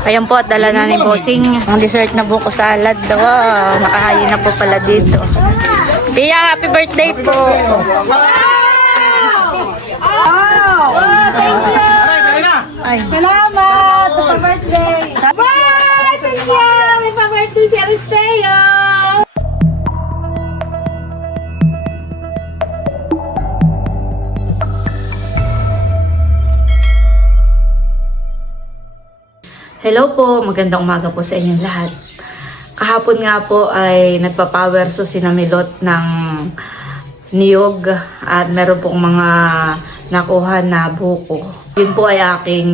Ayan po, at dala na ni Bossing ang dessert na buko salad. Wow, nakahayin na po pala dito. Tia, happy birthday po. Ay. Salamat sa pa-birthday. Bye! Sanya! May pa-birthday si Aristeo! Hello po, magandang umaga po sa inyong lahat. Kahapon nga po ay nagpa-power so sinamilot ng niyog at meron pong mga nakuha na buko. Yun po ay aking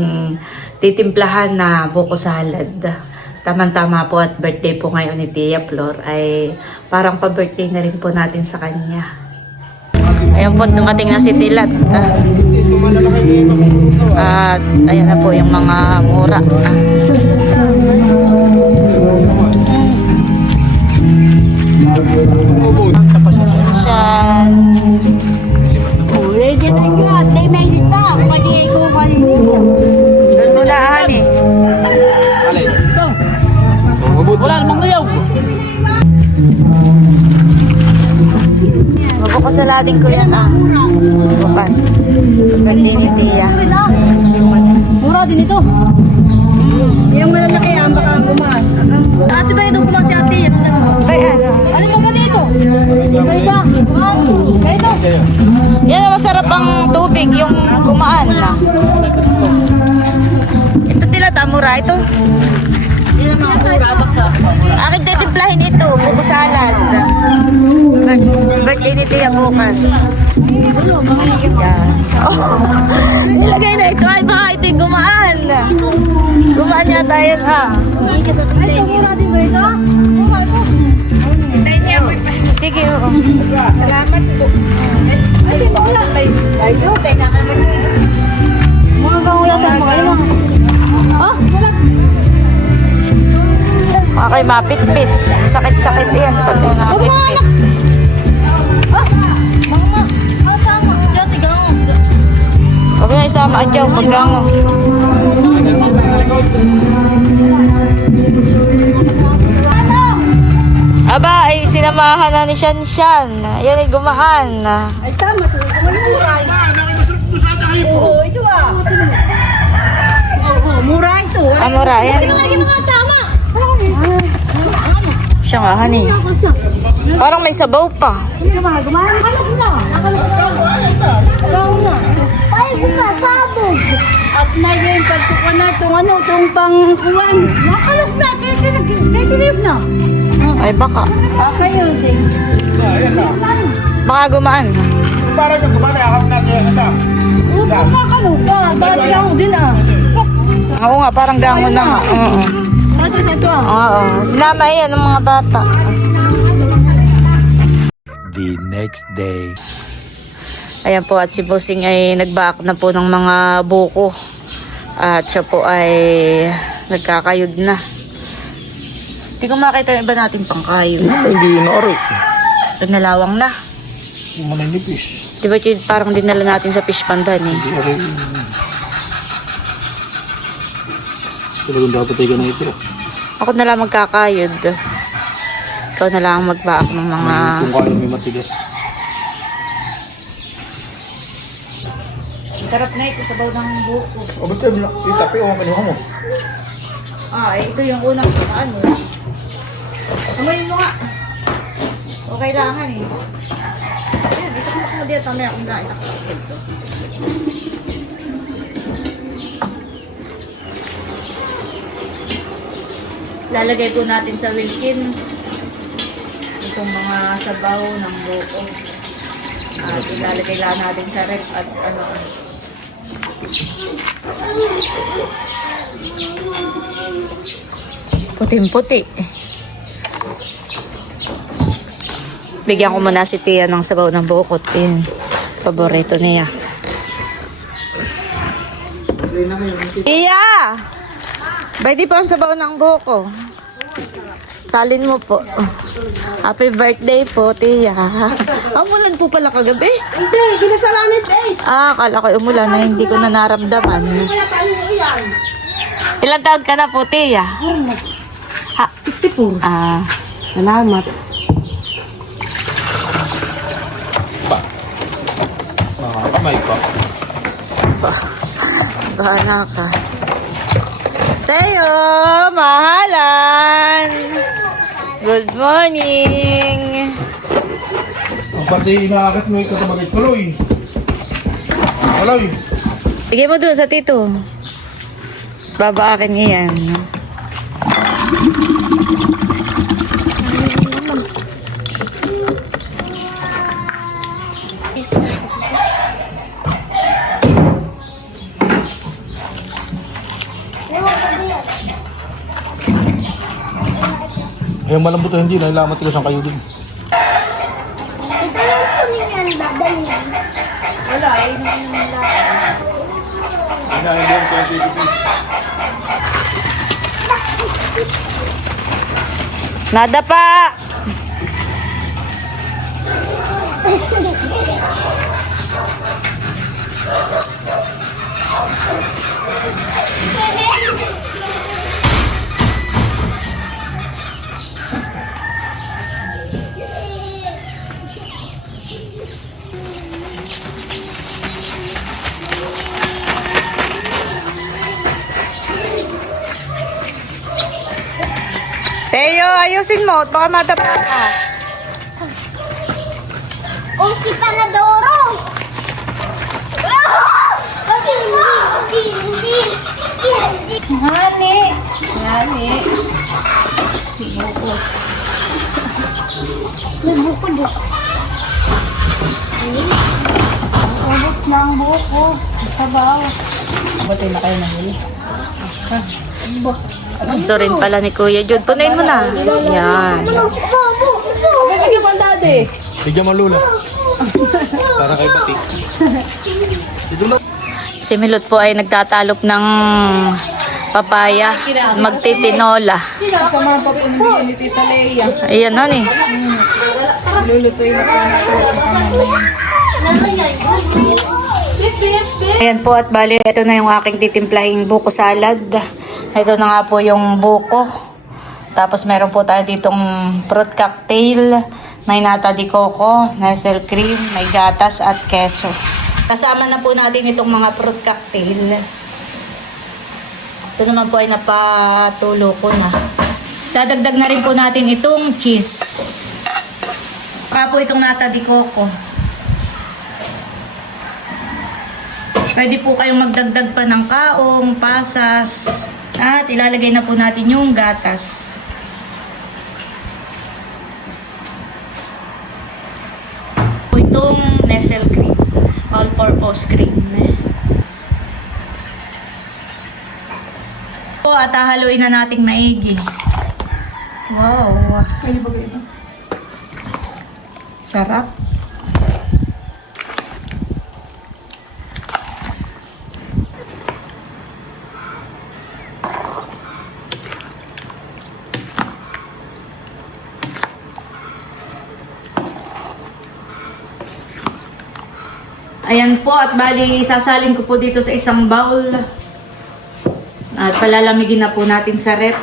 titimplahan na buko salad. Tamang-tama po at birthday po ngayon ni Tia Flor ay parang pa-birthday na rin po natin sa kanya. Ayan po, dumating na si Tilat. At ayan na po yung mga mura. Siyan. Ready na nga. Tay, may hita. Pwede ko kanina. Doon mo naan eh. Wala namang ngayaw. Mabukasaladin ko yan ah. Bukas. Birthday ni Tia. Mura din ito. Yung malalaki yan, baka gumaan. Ate ba ito kumang si ate? Bay ano? Ano mo ba dito? Iba. Ito. Yan ang masarap ang tubig, yung gumaan na. Ito Tilat, mura ito. Akin titimplahin ito, buko salad. Birthday ni Tia bukas. Yan. Oh, nilagay na ito. Ay, baka ito yung gumaan. Gumaan yata yun ha. Ay, so mura din ba ito? Mura ito. Sige, oo. Salamat po. Ay, di ba wala? Ayo, tayo na kami. Mga wala tayo mga ilang. Ah, wala. Mga kayo mapit-pit. Sakit-sakit yan pag kayo napit-pit. Ah, mama. Ah, tama. Diyan, tigang. Huwag na isama at dyan paggang. Aba, ay sinamahan na ni Shanshan. Yan ay gumaan. Ay, tama. Mura. Oo, ito ah. Oo, mura ito. Amura, yan. Lagi mga tama. Siya nga, honey. Parang may sabaw pa. Gumahan ka na. Nakalog na. Ay, sabog. At na yun, pagkukuha na itong pangkuhan. Nakalog na. Kaya tiniyog na. Ay, baka. Okay yun din. Baka gumaan. Parang yung gumana, akap natin yung kasam. Oo, nakalog ka. Dati ako din ah. Oo nga, parang gangon na nga. Oo. Ito ah. Oo. Sinama yan ng mga bata. The next day. Ayan po, at si Bossing ay nag-back na po ng mga buko. At siya po ay nagkakayod na. Hindi ko makita yung iba natin pangkayod. Hindi na aray. Nalawang na. Yung mananipis. Di ba yun, parang dinala natin sa fish pandan eh. Hindi aray. Talagang dapat ay ganun ito. Ako na lang magkakayod. Ikaw na lang mag-back ng mga... Kung kaya may matigas. Sarap na ito, sabaw ng buko. O ba't tayo itapi o kanuha mo? Ito yung unang ano. Amoy mo nga. O kailangan eh. Ayan, ito ko dito. Mamaya kung na itakapit ito. Lalagay po natin sa Wilkins itong mga sabaw ng buko. At ilalagay lang natin sa ref at ano. Puting-puti. Bigyan ko muna si Tia ng sabaw ng bukot. Yun. Paborito niya. Tia! Pwede po ang sabaw ng buko. Salin mo po. Happy birthday po, Tia. Umulan po pala kagabi. Hindi, ginasalanit eh. Akala ko umulan na hindi ko na naramdaman. Kaya tayo yan. Ilang taon ka na po, Tia? 64. Ah, Salamat. Pa. Kamay pa. bahala ka. Teo, mahalan. Good morning. Ang pati inaakit mo ikaw tumagay kuloy. Kuloy. Bigay mo doon sa tito. Babaakin niya yan. Yung malambot na hindi, nailangan matigas ang kayo din. Nada pa! Teo, ayusin mo. Baka madapa ka. O si Panadoro! Kasi hindi. Hani. Hani. Nagbukudos. Ubus ng buko. Sabaw. Batay na kayo ng huli. Gusto rin pala ni Kuya Jude. Punuin mo na. Yan. Bigyan mo ang dati. Bigyan mo lula. Para kay Bati. Si Milot po ay nagtatalop ng papaya. Magtitinola. Sa mga papundi ni Tita Leia. Ayan na ni. Lulutuin na po. Ayan po at bali, ito na yung aking titimplahing buko salad. Ito na nga po yung buko. Tapos meron po tayo ditong fruit cocktail. May nata de coco, nestle cream, may gatas at keso. Kasama na po natin itong mga fruit cocktail. Ito naman po ay napatulo ko na. Dadagdag na rin po natin itong cheese. Para po itong nata de coco. Pwede po kayong magdagdag pa ng kaong, pasas, at ilalagay na po natin yung gatas. Po itong nestle cream, all-purpose cream. Po at hahaluin na nating maigi. Wow. Pwede ba ito? Sarap. Ayan po, at bali sasalin ko po dito sa isang bowl. At palalamigin na po natin sa rep.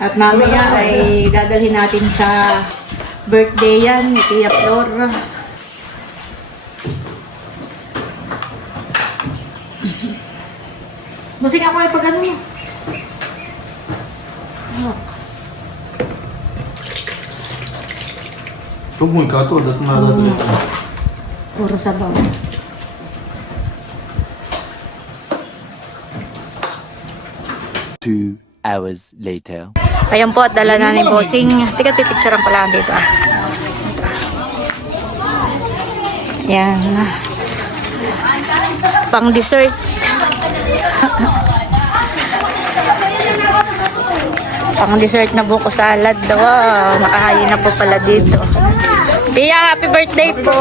At mamaya ay dadalhin natin sa birthday yan ni Tia Flor. Busing ako ay pag ano mo. Huwag mo ikato, dati na Puro sabaw. Two hours later. Ayan po at dala na ni Bossing. Tika, pipicturean ko lang dito. Yan. Pang dessert. Pang dessert na buko salad. Wow, nakahayin na po pala dito. Tia, happy birthday po.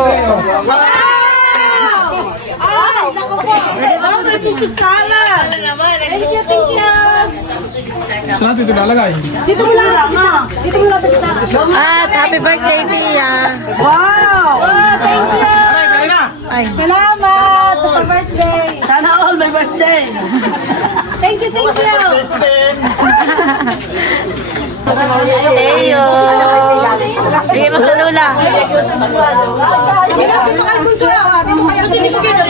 Saan natin ito lalagay? Dito mo lang. Dito mo lang sa gitna. At happy birthday, Tia. Wow! Thank you! Ay, Salamat sa all. Sana all my birthday. Thank you, thank you. Teo! Bigay mo sa Lula. Dito kay Bunso. Dito kaya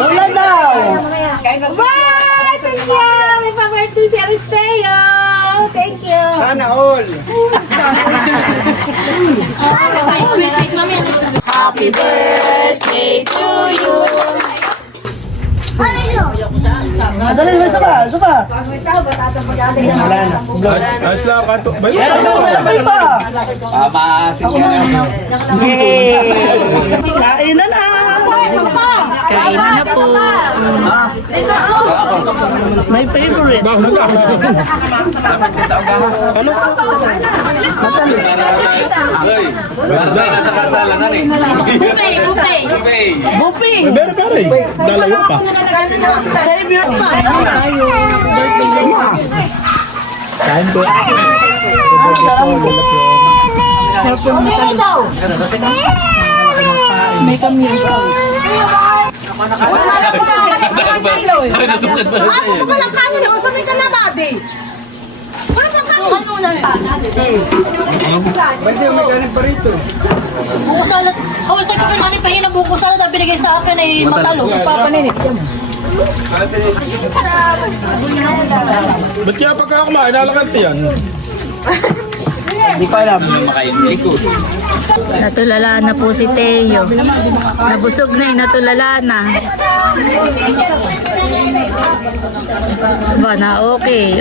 Lola daw. Bye! Thank you! May pa-birthday si Aristeo. Thank you. Sana all. Happy birthday to you! Dali, suka. Wala na. Ayos lang kanto. Kain na na. Kainan na po. My favorite. Buffet. Bere. Dalawa pa. Save your Kain po. May kamyos. Walang kanin ako. Sabi ka na, buddy. Pwede may kanin pa rito. Buko salad. Oh, sa kanya mani pahina buko salad ang binigay sa akin ay matalo. Papaninit. Ba't kaya pagka kumain, nalakante yan? Natulala na po si Teo. Nabusog na natulala na. Ba na okay.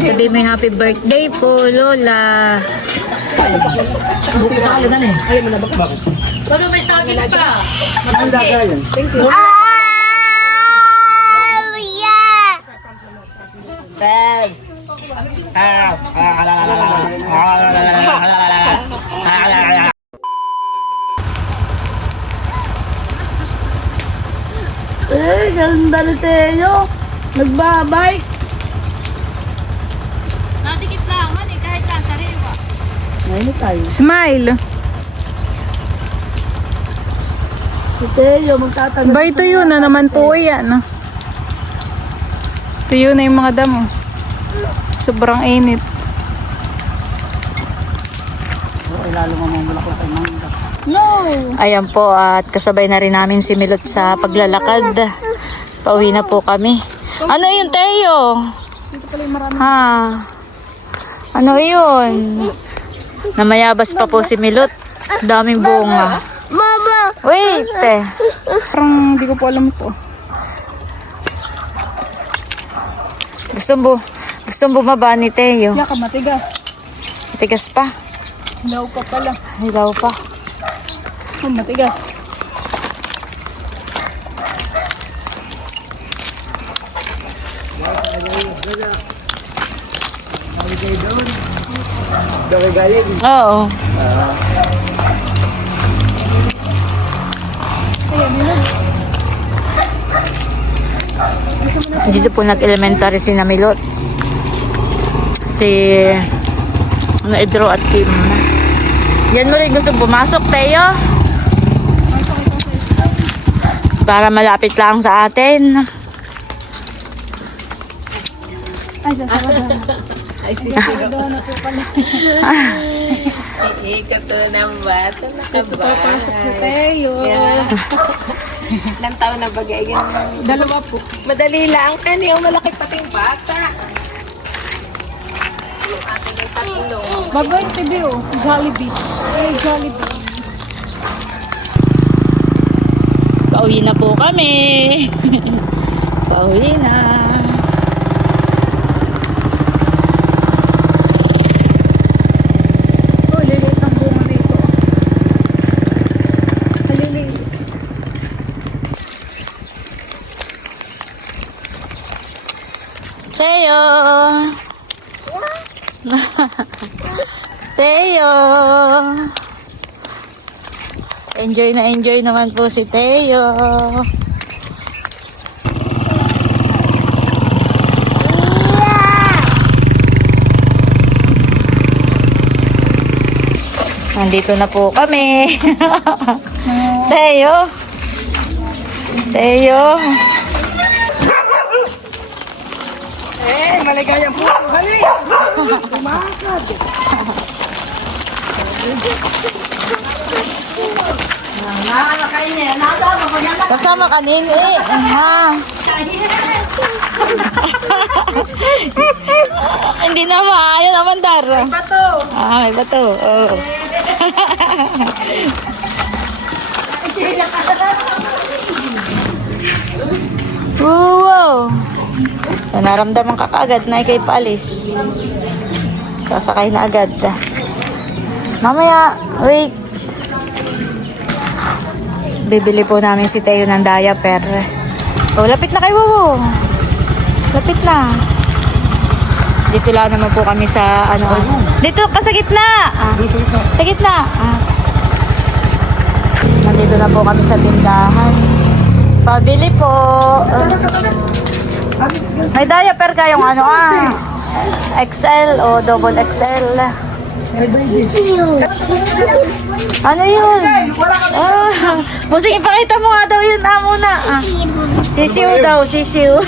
Sabi may happy birthday po, Lola. Ano may saging pa? Oh, yeah! Ganda ni Teo. Nagbabike. Nadikit lang, mani kahit lang sariwa. Ngayon tayo. Smile. Si Teo, magtatanong. Bay, tuyo na naman po yan. Tuyo na yung mga damo. Sobrang init. Ayan po at kasabay na rin namin si Milot sa paglalakad. Pauwi na po kami. Ano yun, Teo? Ha? Ano yun? Namayabas pa po si Milot. Daming bunga. Mama! Wait! Parang hindi ko po alam ito. Gusto mo bumaba ni Teo? Yaka, matigas. Matigas pa. Hilaw pa pala. Hilaw pa. Oh, matigas. Oo. Dito po nag-elementary si Namilot. Si Edro at Kim. Yan mo rin gusto pumasok, Teo? Para malapit lang sa atin. Ay, sasawad na. Papasok si Teo. Ilang taon na bagay ganun. Dalawa po. Madali lang. Kani, malaki pati yung bata. Bagoy si Bio. Jollibee. Ay, Jollibee. Pauwi na po kami. Pauwi na. Oh, lilit ang bunga dito. Halili. Teo! Teo! Enjoy naman po si Teo. Nandito na po kami. Teo! Teo. Maligayang puso. Hali! Umakad. Kasama ka din eh. Ha? Hindi naman. Ayaw naman, Dar. May bato. May bato. Oo. Wow! Naramdaman ka kaagad na ikay paalis. Sasakay na agad. Mamaya, wait. Bibili po namin si Teo ng diaper. Oh, lapit na kayo, Wowo. Lapit na. Dito lang naman po kami sa ano. Dito ka sa gitna. Sa gitna. Nandito na po kami sa tindahan. Pabili po. May diaper kayong ano XL o double XL. Ano yun? Busing, ipakita mo nga daw yun muna. Sisiw daw, sisiw.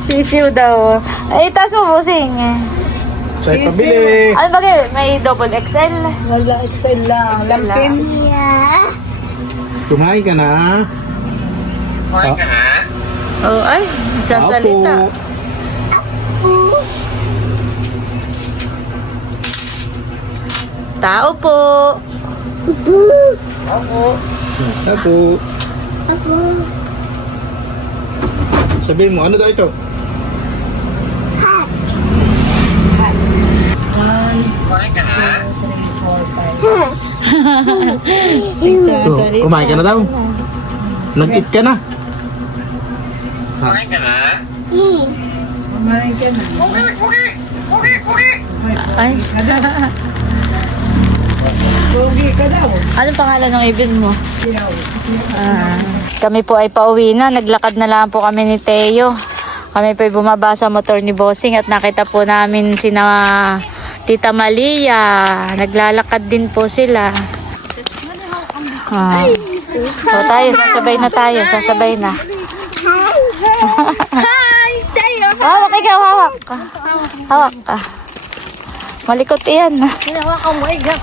Sisiw daw. Ay, taas mo, Busing. Sa'yo pabili. Ano ba kayo? May double XL? Wala, Excel lang. Lampin. Kumain ka na. Oh, ay, sasalita. Tao po. Ako. Sabihin mo, ano daw ito? Kumain ka na daw. Nag-eat ka na. Ay. Anong pangalan ng ibin mo? Kami po ay pauwi na. Naglakad na lang po kami ni Teo. Kami po ay bumaba sa motor ni Bossing at nakita po namin sina Tita Malia. Naglalakad din po sila. So tayo, sasabay na tayo. Sasabay na. Hi, Tayo. Hawak ikaw, hawak. Hawak ka. Malikot iyan. Hinawakan mo, iga.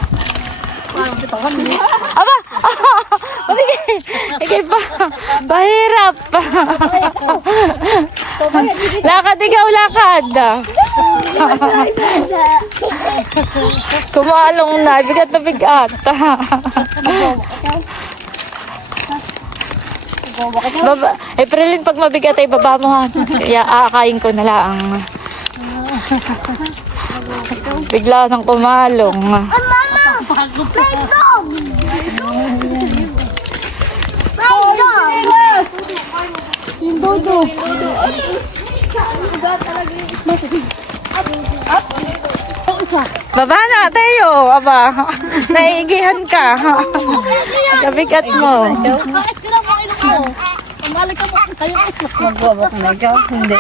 Aba! Ikay pa. Bahirap. Lakad ikaw, lakad. Kumalong na. Bigat na bigat. Baba. Aprilin, pag mabigat ay baba mo ha. Aakain ko na lang. Bigla nang kumalong. May dog! May dog! Baba na, Teo. Aba, naiigihan ka. Kabigat mo. Bakit kinamain ako? Kamali ka mo kayo. Magbabak na ikaw? Hindi.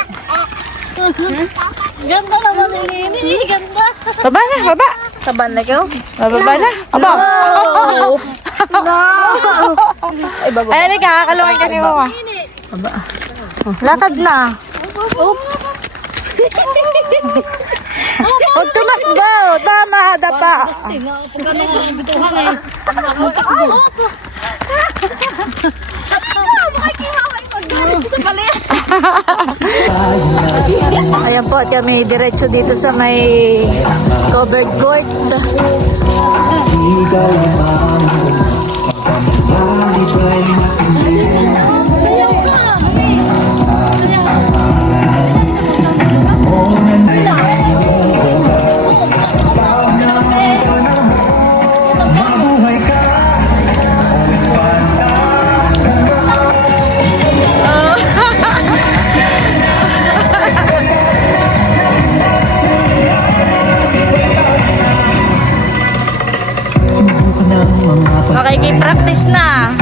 Ganda naman yung nini. Ganda. Baba na, baba. Taban na ikaw? Bababa na. Aba. Ay, halika, kakalawin ka ni Mama. Lakad na. Huwag tumakbo. Tama, dapa. Ayan po, at kami diretso dito sa may covered court. Makikipraktis na.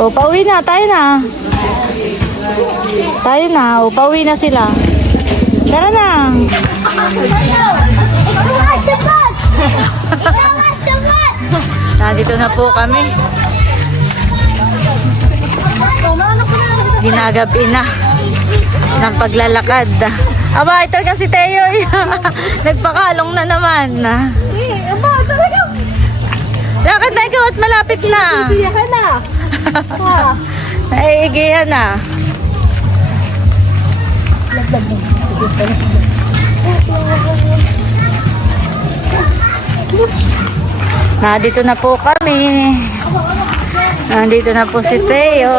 O, pauwi na. Tayo na. Tayo na. O, pauwi na sila. Tara na. Sa bus! Dito na po kami. Ginagabi na ng paglalakad. Aba, ito kasi Teo. Nagpakalong na naman. Aba, talaga. Lakad na ikaw at malapit na. Siya ka na. Naiigihan na. Nandito na po kami. Nandito na po si Teo.